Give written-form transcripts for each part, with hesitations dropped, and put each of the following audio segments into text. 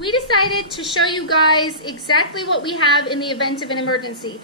we decided to show you guys exactly what we have in the event of an emergency.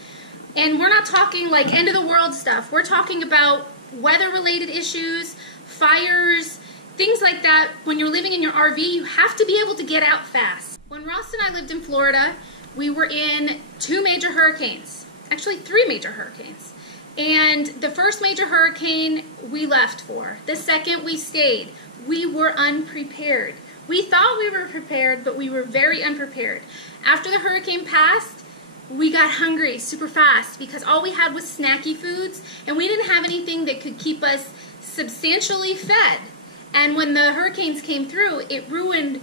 And we're not talking like end of the world stuff. We're talking about weather-related issues, fires, things like that. When you're living in your RV, you have to be able to get out fast. When Ross and I lived in Florida, we were in 2 major hurricanes. Actually, 3 major hurricanes. And the first major hurricane we left for. The second we stayed. We were unprepared. We thought we were prepared, but we were very unprepared. After the hurricane passed, we got hungry super fast because all we had was snacky foods, and we didn't have anything that could keep us substantially fed. And when the hurricanes came through, it ruined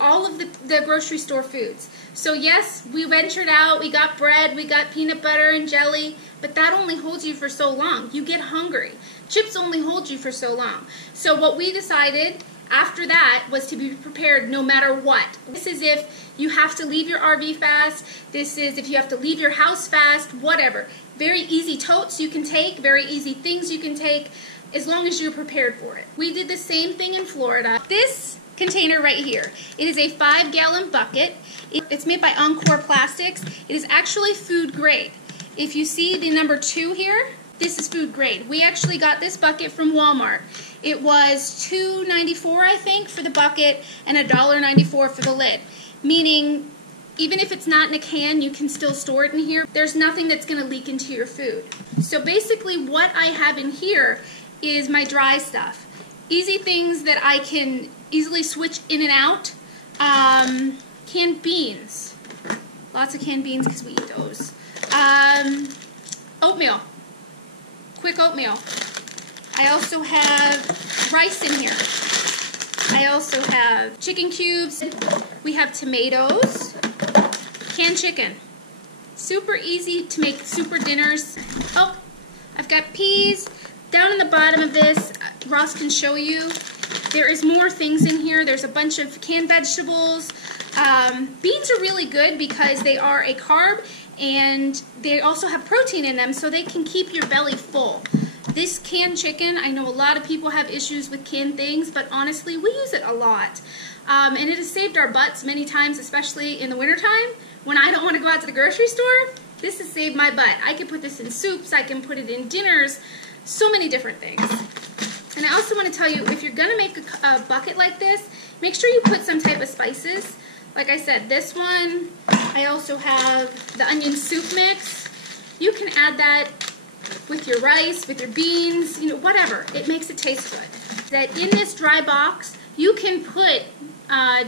all of the grocery store foods. So yes, we ventured out, we got bread, we got peanut butter and jelly, but that only holds you for so long. You get hungry. Chips only hold you for so long. So what we decided after that was to be prepared no matter what. This is if you have to leave your RV fast. This is if you have to leave your house fast, whatever. Very easy totes you can take, very easy things you can take, as long as you're prepared for it. We did the same thing in Florida. This container right here, it is a 5-gallon bucket. It's made by Encore Plastics. It is actually food grade. If you see the number 2 here, this is food grade. We actually got this bucket from Walmart. It was $2.94, I think, for the bucket and $1.94 for the lid. Meaning, even if it's not in a can, you can still store it in here. There's nothing that's going to leak into your food. So basically what I have in here is my dry stuff. Easy things that I can easily switch in and out. Canned beans. Lots of canned beans because we eat those. Oatmeal. Quick oatmeal. I also have rice in here. I also have chicken cubes. We have tomatoes. Canned chicken. Super easy to make super dinners. Oh, I've got peas. Down in the bottom of this, Ross can show you, there is more things in here. There's a bunch of canned vegetables. Beans are really good because they are a carb and they also have protein in them, so they can keep your belly full. This canned chicken, I know a lot of people have issues with canned things, but honestly, we use it a lot. And it has saved our butts many times, especially in the wintertime, when I don't want to go out to the grocery store. This has saved my butt. I can put this in soups, I can put it in dinners, so many different things. And I also want to tell you, if you're going to make a bucket like this, make sure you put some type of spices. Like I said, this one, I also have the onion soup mix. You can add that with your rice, with your beans, you know, whatever. It makes it taste good. That in this dry box, you can put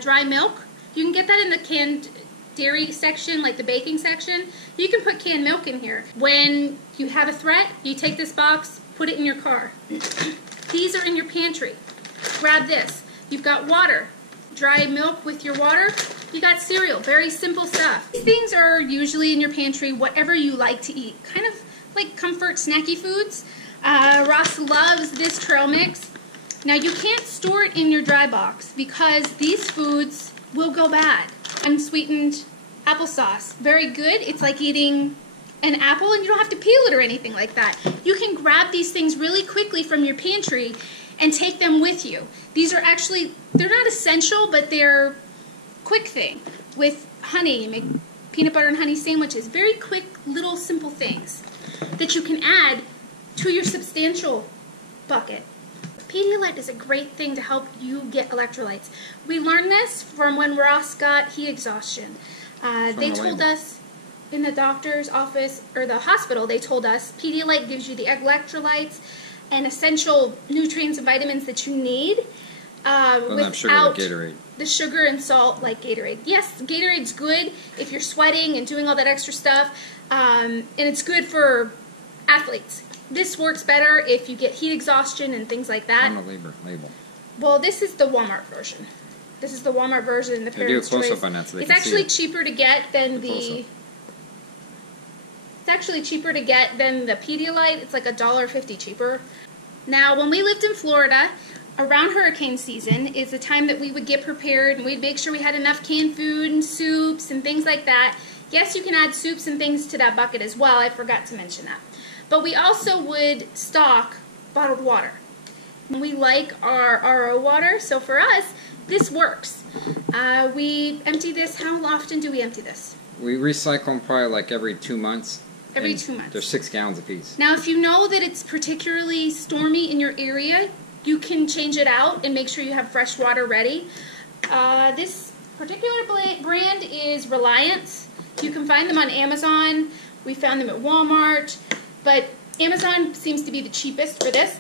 dry milk. You can get that in the canned dairy section, like the baking section. You can put canned milk in here. When you have a threat, you take this box, put it in your car. These are in your pantry. Grab this. You've got water. Dry milk with your water. You got cereal. Very simple stuff. These things are usually in your pantry, whatever you like to eat. Kind of like comfort snacky foods. Ross loves this trail mix. Now you can't store it in your dry box because these foods will go bad. Unsweetened applesauce. Very good. It's like eating an apple and you don't have to peel it or anything like that. You can grab these things really quickly from your pantry and take them with you. These are actually, they're not essential, but they're quick thing. With honey, you make peanut butter and honey sandwiches. Very quick, little, simple things that you can add to your substantial bucket. Pedialyte is a great thing to help you get electrolytes. We learned this from when Ross got heat exhaustion. They told us in the doctor's office, or the hospital, they told us Pedialyte gives you the electrolytes and essential nutrients and vitamins that you need without the sugar and salt like Gatorade. Yes, Gatorade's good if you're sweating and doing all that extra stuff, and it's good for athletes. This works better if you get heat exhaustion and things like that. On the label. Well, this is the Walmart version. This is the Walmart version. The Parents' Choice. Do a close-up on that so they it's can see actually it. cheaper to get than the. It's actually cheaper to get than the Pedialyte. It's like $1.50 cheaper. Now, when we lived in Florida, around hurricane season is the time that we would get prepared and we'd make sure we had enough canned food and soups and things like that. Yes, you can add soups and things to that bucket as well. I forgot to mention that. But we also would stock bottled water. We like our RO water, so for us, this works. We empty this. How often do we empty this? We recycle them probably like every 2 months. Every 2 months. They're 6 gallons apiece. Now, if you know that it's particularly stormy in your area, you can change it out and make sure you have fresh water ready. This particular brand is Reliance. You can find them on Amazon. We found them at Walmart, but Amazon seems to be the cheapest for this.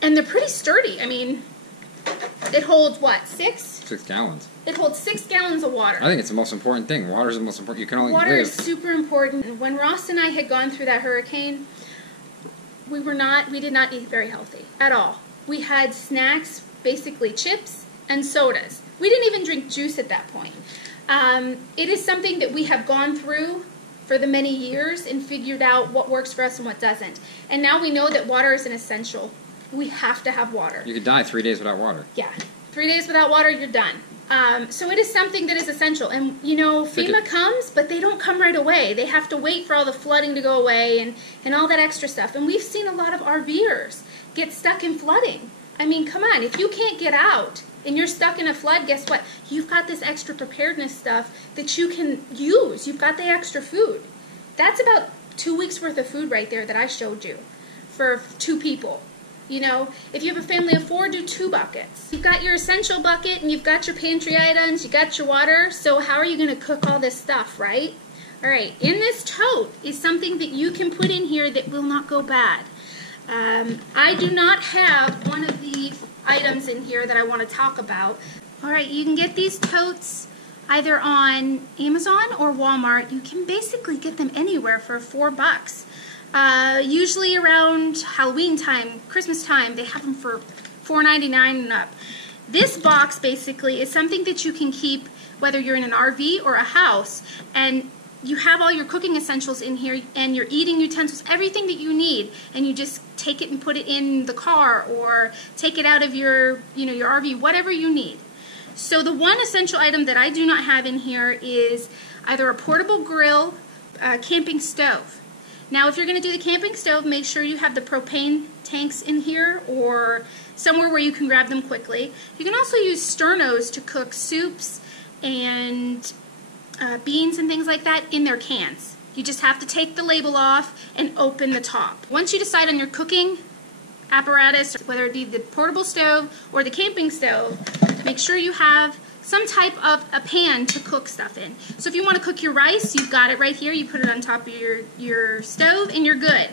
And they're pretty sturdy. I mean, it holds what, 6? 6 gallons. It holds 6 gallons of water. I think it's the most important thing. Water is the most important. You can only Water live. is super important. When Ross and I had gone through that hurricane, we did not eat very healthy at all. We had snacks, basically chips and sodas. We didn't even drink juice at that point. It is something that we have gone through for the many years and figured out what works for us and what doesn't. And now we know that water is an essential. We have to have water. You could die 3 days without water. Yeah. 3 days without water, you're done. So it is something that is essential. And, you know, FEMA comes, but they don't come right away. They have to wait for all the flooding to go away and all that extra stuff. And we've seen a lot of RVers get stuck in flooding. I mean, come on. If you can't get out and you're stuck in a flood, guess what? You've got this extra preparedness stuff that you can use. You've got the extra food. That's about 2 weeks worth of food right there that I showed you for 2 people. You know, if you have a family of 4, do 2 buckets. You've got your essential bucket and you've got your pantry items, you got your water, so how are you going to cook all this stuff, right? All right, in this tote is something that you can put in here that will not go bad. I do not have one of the items in here that I want to talk about. All right, you can get these totes either on Amazon or Walmart. You can basically get them anywhere for $4. Usually around Halloween time, Christmas time, they have them for $4.99 and up. This box basically is something that you can keep whether you're in an RV or a house, and you have all your cooking essentials in here and your eating utensils, everything that you need, and you just take it and put it in the car or take it out of your, your RV, whatever you need. So the one essential item that I do not have in here is either a portable grill, camping stove. Now, if you're going to do the camping stove, make sure you have the propane tanks in here or somewhere where you can grab them quickly. You can also use sternos to cook soups and beans and things like that in their cans. You just have to take the label off and open the top. Once you decide on your cooking apparatus, whether it be the portable stove or the camping stove, make sure you have some type of a pan to cook stuff in. So if you want to cook your rice, you've got it right here. You put it on top of your stove and you're good.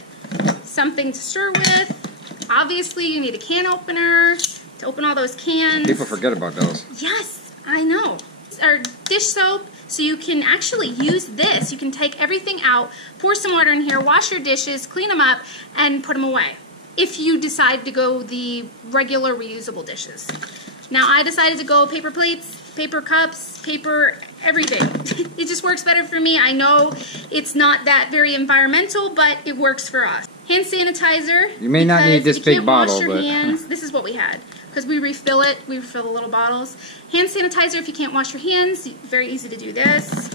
Something to stir with. Obviously, you need a can opener to open all those cans. People forget about those. Yes, I know. Our dish soap, so you can actually use this. You can take everything out, pour some water in here, wash your dishes, clean them up, and put them away. If you decide to go the regular reusable dishes. Now, I decided to go paper plates, paper cups, paper everything. It just works better for me. I know it's not that very environmental, but it works for us. Hand sanitizer. You may not need this big bottle, but hands. This is what we had because we refill it. We refill the little bottles. Hand sanitizer if you can't wash your hands. Very easy to do this.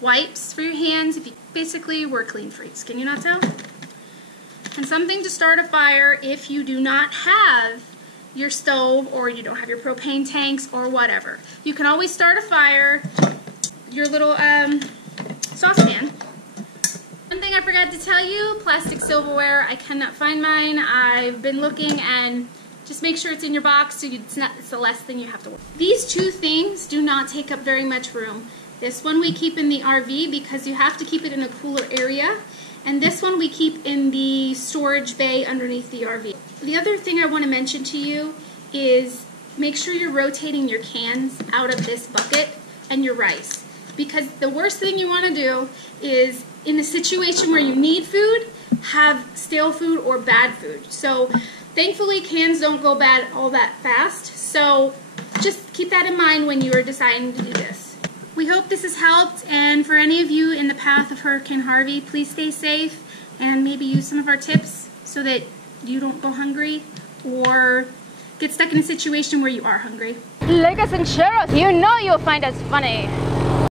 Wipes for your hands. Basically, we're clean freaks. Can you not tell? And something to start a fire if you do not have your stove or you don't have your propane tanks or whatever. You can always start a fire, your little saucepan. One thing I forgot to tell you, plastic silverware. I cannot find mine. I've been looking, and just make sure it's in your box so it's the last thing you have to worry. These 2 things do not take up very much room. This one we keep in the RV because you have to keep it in a cooler area. And this one we keep in the storage bay underneath the RV. The other thing I want to mention to you is make sure you're rotating your cans out of this bucket and your rice. Because the worst thing you want to do is, in a situation where you need food, have stale food or bad food. So thankfully cans don't go bad all that fast. So just keep that in mind when you are deciding to do this. We hope this has helped, and for any of you in the path of Hurricane Harvey, please stay safe and maybe use some of our tips so that you don't go hungry or get stuck in a situation where you are hungry. Like us and share us. You know you'll find us funny.